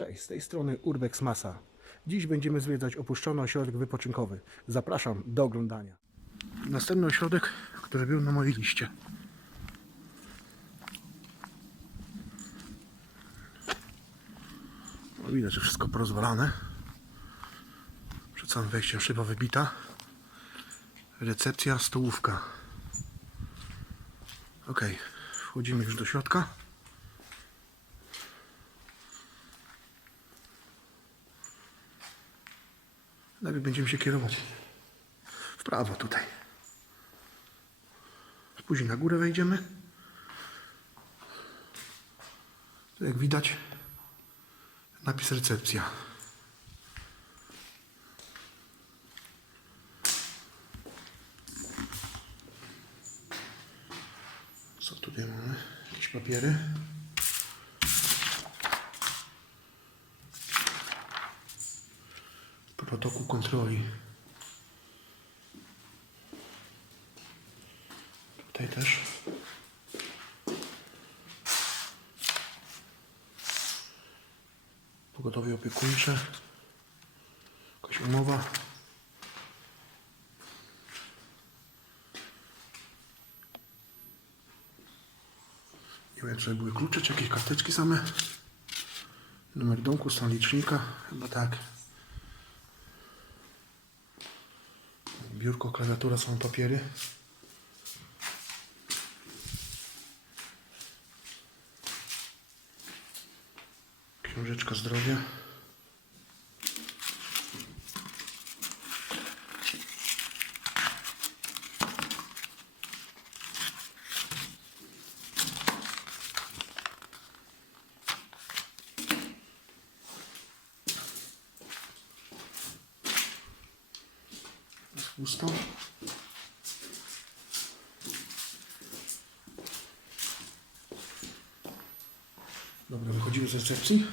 Cześć, z tej strony Urbex Masa. Dziś będziemy zwiedzać opuszczony ośrodek wypoczynkowy. Zapraszam do oglądania. Następny ośrodek, który był na mojej liście. No, widać, że wszystko porozwalane. Przed samym wejściem szyba wybita. Recepcja, stołówka. Ok, wchodzimy już do środka. Najpierw będziemy się kierować w prawo tutaj. Później na górę wejdziemy. Tu jak widać napis recepcja. Co tutaj mamy? Jakieś papiery. Protokół kontroli. Tutaj też. Pogotowie opiekuńcze. Jakaś umowa. Nie wiem, czy były klucze, czy jakieś karteczki same. Numer domku, stan licznika. Chyba tak. Biurko, klawiatura, są papiery. Książeczka zdrowia. Pusto. Dobra, wychodzimy z recepcji.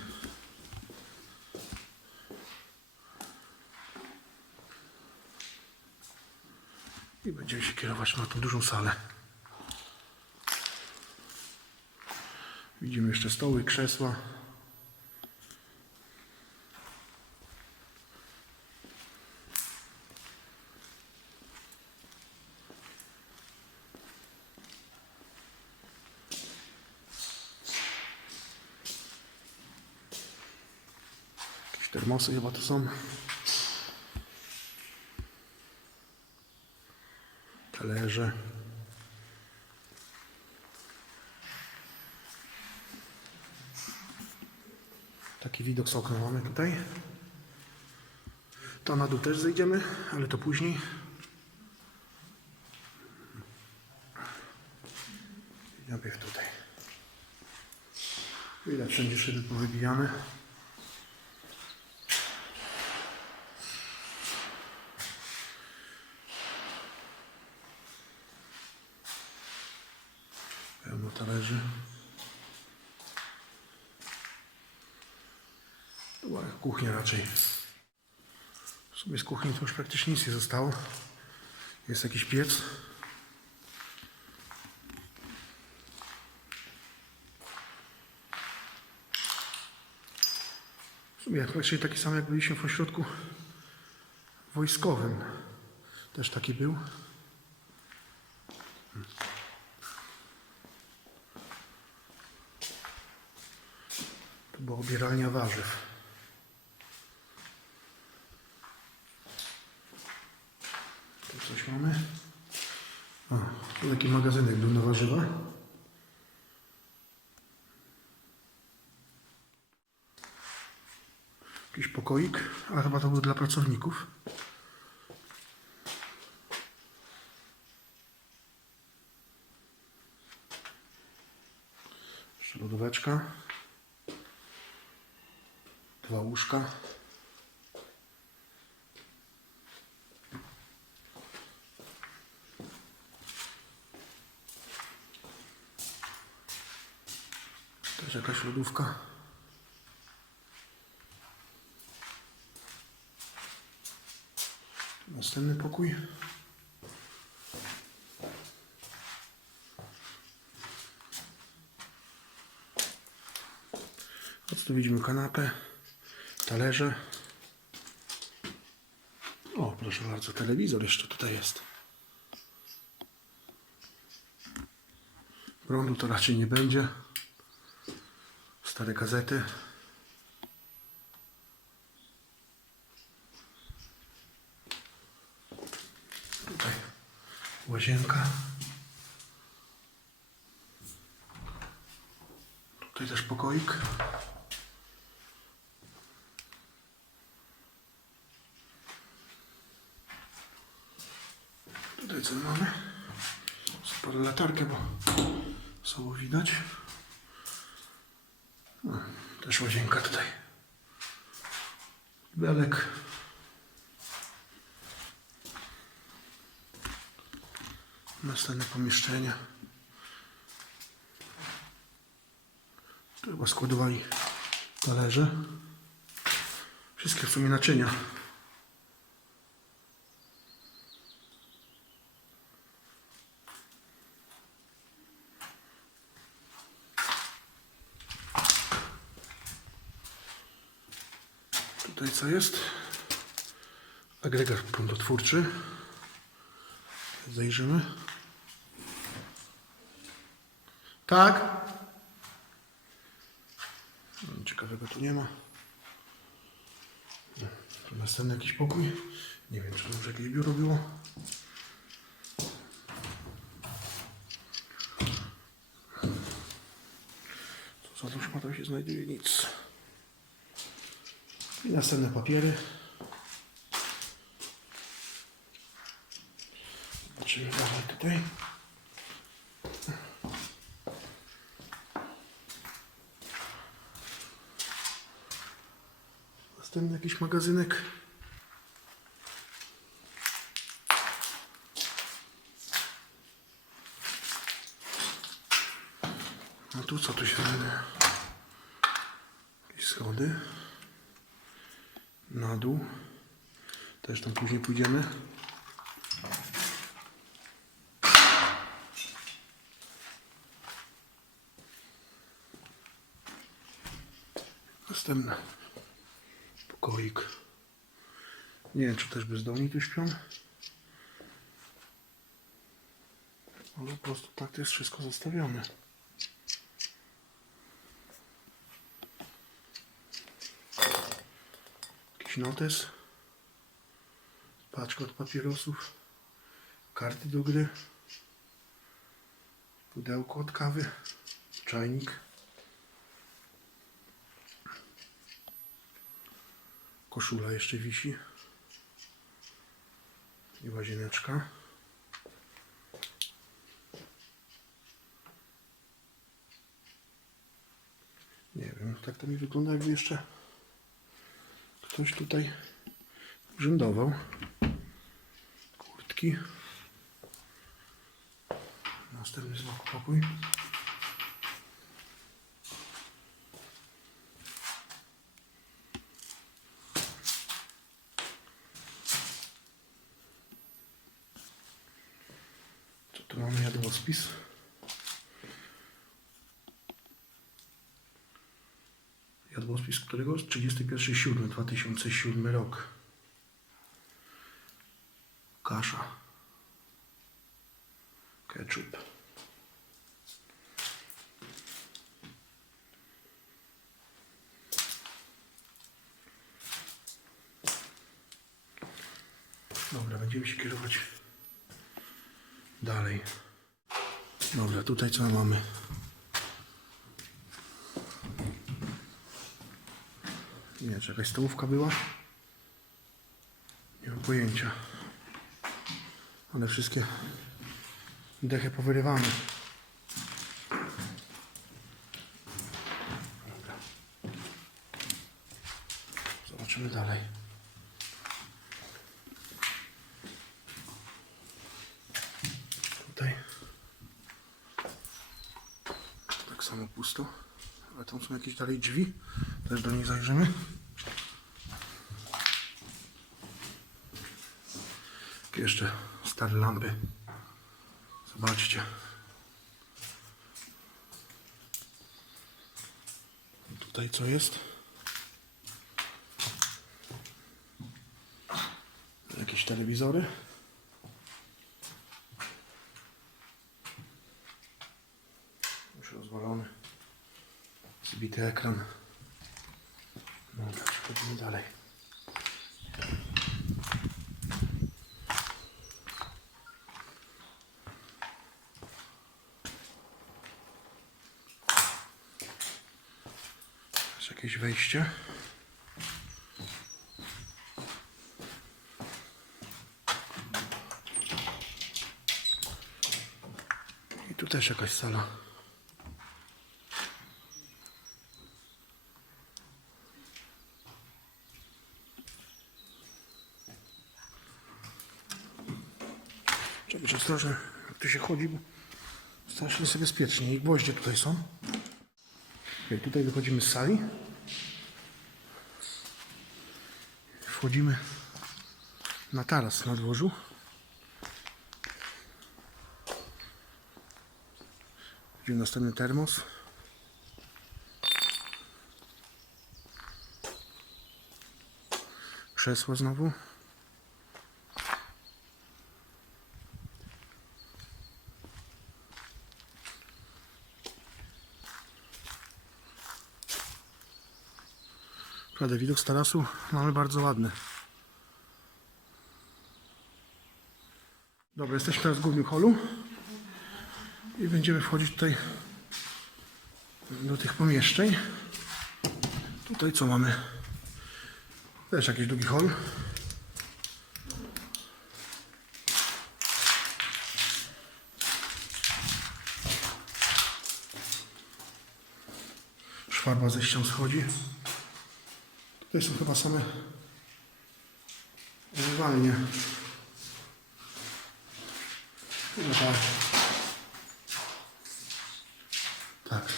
I będziemy się kierować na tą dużą salę. Widzimy jeszcze stoły, krzesła. Jakieś termosy chyba to są. Talerze. Taki widok z okna mamy tutaj. To na dół też zejdziemy, ale to później. Najpierw tutaj. Widać wszędzie szyby powybijane. Pełno talerzy. To była kuchnia raczej. W sumie z kuchni to już praktycznie nic nie zostało. Jest jakiś piec. W sumie raczej taki sam jak byliśmy w ośrodku wojskowym. Też taki był. Była obieralnia warzyw. Tu coś mamy. O, tu taki magazynek był na warzywa. Jakiś pokoik, a chyba to był dla pracowników. Jeszcze lodóweczka. Dwa łóżka. Też jakaś lodówka. Następny pokój. A tu widzimy? Kanapę, talerze. O, proszę bardzo, telewizor jeszcze tutaj jest. Prądu to raczej nie będzie. Stare gazety. Tutaj łazienka. Tutaj też pokoik. Tutaj co mamy? Super latarkę, bo sobą widać. No, też łazienka tutaj. Belek. Następne pomieszczenie. Tu chyba składowali talerze. Wszystkie w sumie naczynia. Tutaj co jest? Agregat prądotwórczy. Zajrzymy. Tak. Ciekawego tu nie ma. Tu następny jakiś pokój. Nie wiem, czy to już jakieś biuro było. Co za to szmata się znajduje? Nic. I następne papiery. Zobaczymy dalej tutaj. Następny jakiś magazynek. A tu co tu się znajduje? Jakieś schody. Na dół. Też tam później pójdziemy. Następny pokoik. Nie wiem, czy też bezdomni tu śpią. Ale po prostu tak to jest wszystko zostawione. Notes. Paczka od papierosów. Karty do gry. Pudełko od kawy. Czajnik. Koszula jeszcze wisi. I łazieneczka. Nie wiem, tak to mi wygląda jakby jeszcze ktoś tutaj urzędował. Kurtki. Następny znowu pokój. Co tu mamy jadłospis? Jadłospis którego? 31.7.2007 rok. Kasza. Ketchup. Dobra, będziemy się kierować dalej. Dobra, tutaj co mamy? Nie wiem, czy jakaś stołówka była? Nie mam pojęcia. Ale wszystkie dechy powyrywane. Zobaczymy dalej. Tutaj. Tak samo pusto. Ale tam są jakieś dalej drzwi. Też do nich zajrzymy. Jeszcze stare lampy. Zobaczcie. Tutaj co jest? Jakieś telewizory. Już rozwalony. Zbity ekran. No, przechodzimy dalej. Jest wejście. I tu też jakaś sala. Trzeba być ostrożny, jak tu się chodzi, bo strasznie sobie bezpiecznie. I gwoździe tutaj są. Okej, tutaj wychodzimy z sali. Wchodzimy na taras na dworzu. Widzimy następny termos. Krzesło znowu. Prawda, widok z tarasu mamy bardzo ładny. Dobra, jesteśmy teraz w głównym holu i będziemy wchodzić tutaj do tych pomieszczeń. Tutaj co mamy? Też jakiś drugi hol. Szwarba ze ścian schodzi. Tutaj są chyba same. Chyba tak. Tak.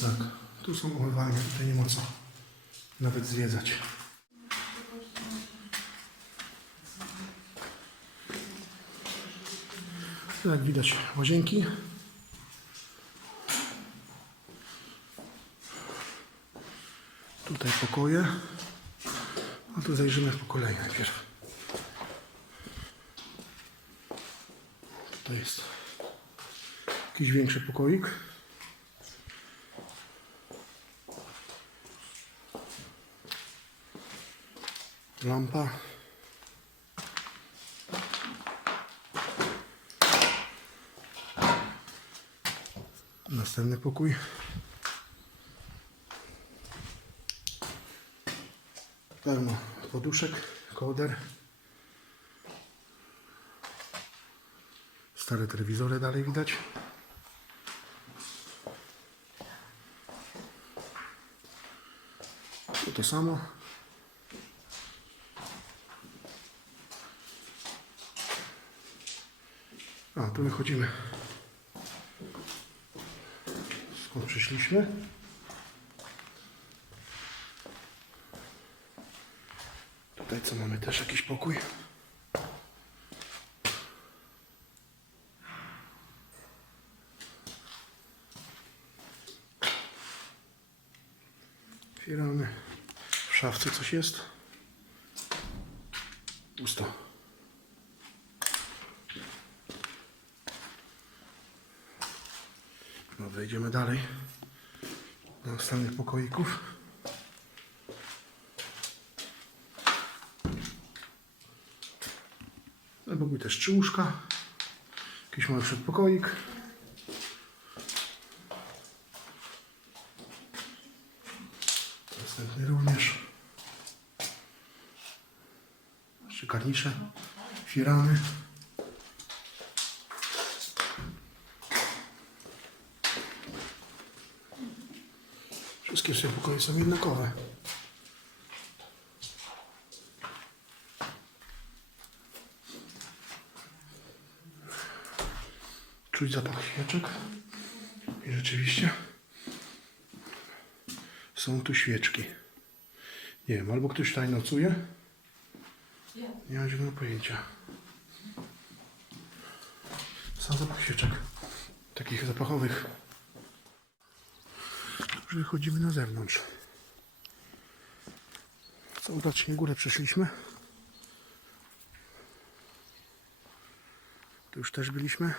Tak. Tu są umywalnie, tutaj nie ma co nawet zwiedzać. Jak widać łazienki. Tutaj pokoje. A tu zajrzymy po kolei najpierw. Tutaj jest jakiś większy pokoik. Lampa. Następny pokój. Pełno poduszek, kołder. Stare telewizory dalej widać. Tu to samo. A, tu wychodzimy. Skąd przyszliśmy? Tutaj co mamy też jakiś pokój. Otwieramy. W szafce coś jest. Pusto. No, wejdziemy dalej do następnych pokoików. Albo były też trzy łóżka. Jakiś mały przedpokoik. Następny również. Jeszcze karnisze, firamy. Wszystkie trzy pokoje są jednakowe. Czuć zapach świeczek. I rzeczywiście są tu świeczki. Nie wiem, albo ktoś tutaj nocuje. Nie mam zielonego pojęcia. Sam zapach świeczek. Takich zapachowych. Już wychodzimy na zewnątrz. Całą raczej górę przeszliśmy. Tu już też byliśmy.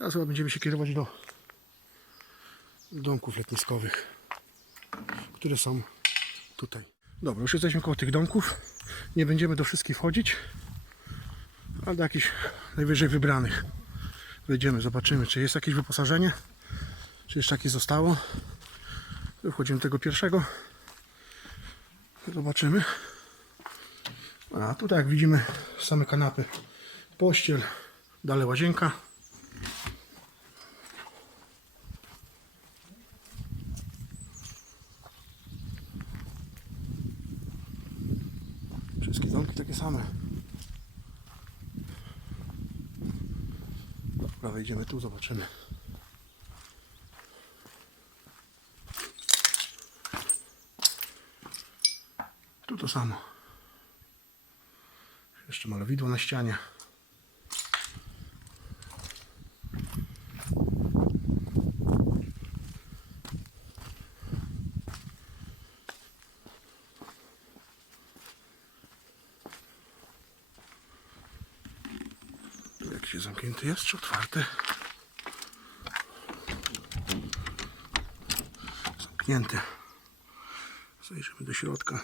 Teraz chyba będziemy się kierować do domków letniskowych, które są tutaj. Dobra, już jesteśmy koło tych domków. Nie będziemy do wszystkich wchodzić, ale do jakichś najwyżej wybranych. Wejdziemy, zobaczymy, czy jest jakieś wyposażenie, czy jeszcze jakieś zostało. Wchodzimy do tego pierwszego. Zobaczymy. A tutaj jak widzimy same kanapy, pościel, dalej łazienka. Same. Dobra, wejdziemy tu, zobaczymy. Tu to samo. Jeszcze malowidło na ścianie. Tu jakiś zamknięty jest, czy otwarty? Zamknięty. Zajrzymy do środka.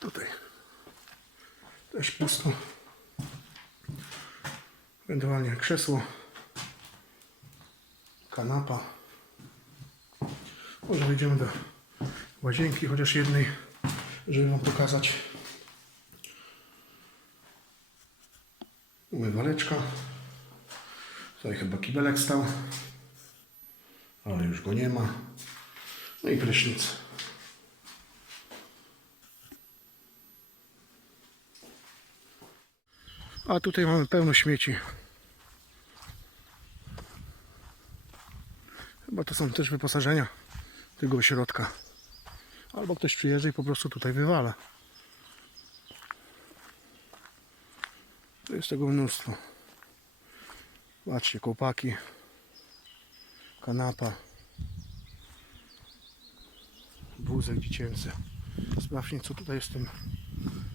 Tutaj też pusto. Ewentualnie krzesło, kanapa. Może wejdziemy do łazienki, chociaż jednej, żeby Wam pokazać. Umywaleczka. Tutaj chyba kibelek stał, ale już go nie ma. No i prysznic. A tutaj mamy pełno śmieci. Chyba to są też wyposażenia tego ośrodka. Albo ktoś przyjeżdża i po prostu tutaj wywala. Tu jest tego mnóstwo. Patrzcie, kołpaki, kanapa, wózek dziecięcy. Sprawdźmy, co tutaj jest w tym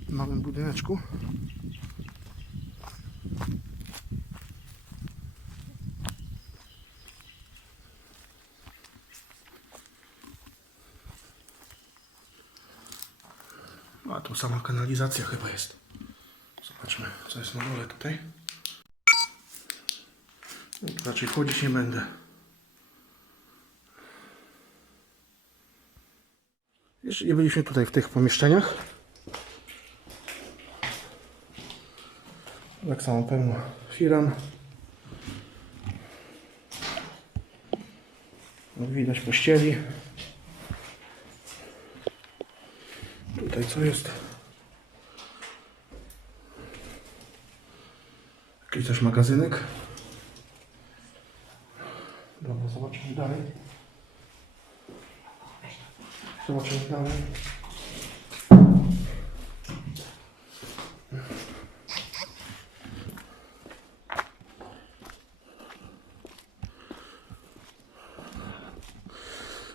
małym budyneczku. A tu sama kanalizacja chyba jest. Zobaczmy, co jest na dole tutaj. Tu raczej wchodzić nie będę. Jeszcze nie byliśmy tutaj w tych pomieszczeniach. Tak samo pełno firan. Widać pościeli. Tutaj co jest? Jakiś też magazynek. Dobra, zobaczymy dalej. Zobaczymy dalej.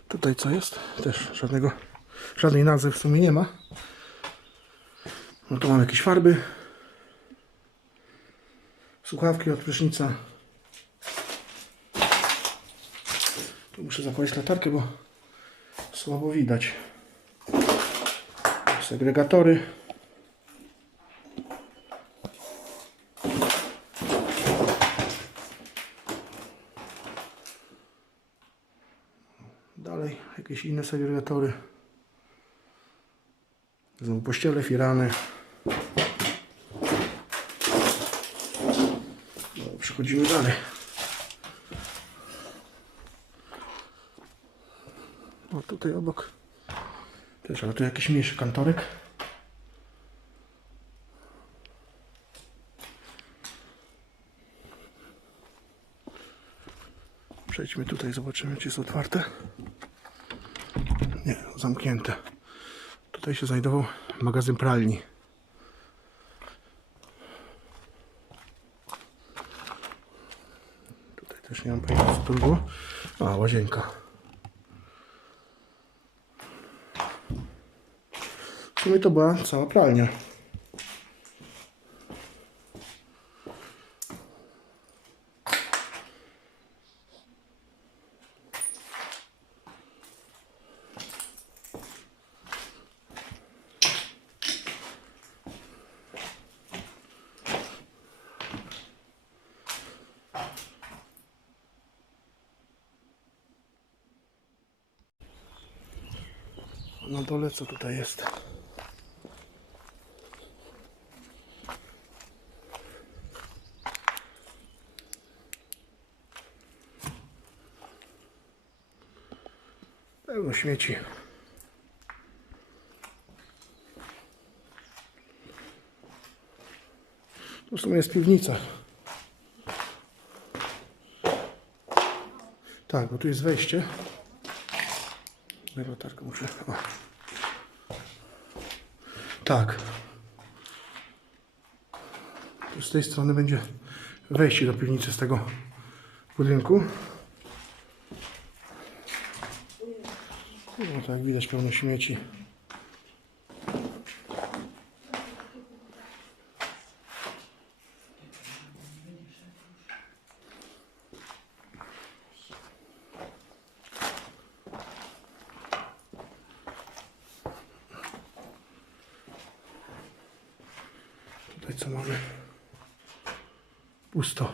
Tutaj co jest? Też żadnego, żadnej nazwy w sumie nie ma. No tu mam jakieś farby. Słuchawki od prysznica. Tu muszę zakładać latarkę, bo słabo widać. Segregatory. Dalej jakieś inne segregatory. Znowu pościele, firany. No, przechodzimy dalej. O, tutaj obok też, ale tu jakiś mniejszy kantorek. Przejdźmy tutaj, zobaczymy, czy jest otwarte. Nie, zamknięte. Tutaj się znajdował magazyn pralni. Tutaj też nie mam pojęcia, co to było. A, łazienka. W sumie to była cała pralnia. Na dole co tutaj jest? Pełno śmieci. Tu w sumie jest piwnica. Tak, bo tu jest wejście. Latarka muszę. O. Tak. Tu z tej strony będzie wejście do piwnicy z tego budynku. No tak, widać pełno śmieci. Tutaj co mamy? Pusto.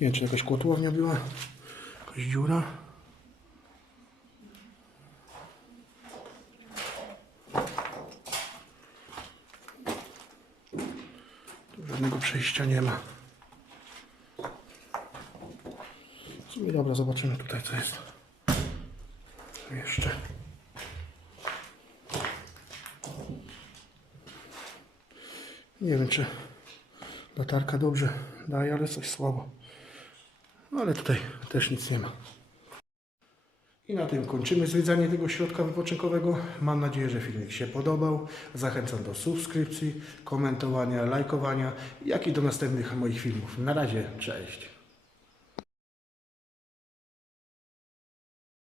Nie wiem, czy jakaś kotłownia była? Jakaś dziura? Tu żadnego przejścia nie ma. Dobra, zobaczymy tutaj co jest. Jeszcze. Nie wiem, czy latarka dobrze daje, ale coś słabo. Ale tutaj też nic nie ma. I na tym kończymy zwiedzanie tego środka wypoczynkowego. Mam nadzieję, że filmik się podobał. Zachęcam do subskrypcji, komentowania, lajkowania, jak i do następnych moich filmów. Na razie, cześć.